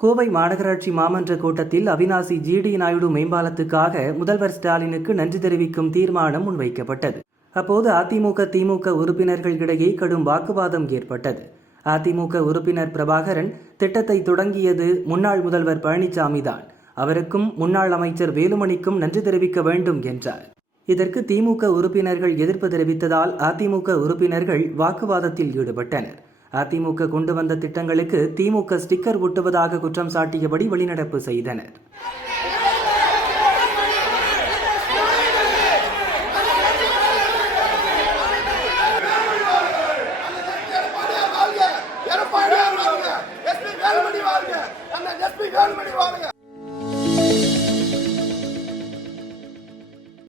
கோவை மாநகராட்சி மாமன்ற கூட்டத்தில் அவிநாசி ஜிடி நாயுடு மேம்பாலத்துக்காக முதல்வர் ஸ்டாலினுக்கு நன்றி தெரிவிக்கும் தீர்மானம் முன்வைக்கப்பட்டது. அப்போது அதிமுக திமுக உறுப்பினர்கள் இடையே கடும் வாக்குவாதம் ஏற்பட்டது. அதிமுக உறுப்பினர் பிரபாகரன், திட்டத்தை தொடங்கியது முன்னாள் முதல்வர் பழனிசாமி தான், அவருக்கும் முன்னாள் அமைச்சர் வேலுமணிக்கும் நன்றி தெரிவிக்க வேண்டும் என்றார். இதற்கு திமுக உறுப்பினர்கள் எதிர்ப்பு தெரிவித்ததால் அதிமுக உறுப்பினர்கள் வாக்குவாதத்தில் ஈடுபட்டனர். அதிமுக கொண்டு வந்த திட்டங்களுக்கு திமுக ஸ்டிக்கர் ஒட்டுவதாக குற்றம் சாட்டியபடி வெளிநடப்பு செய்தனர். வேலுமணி வாழ்க!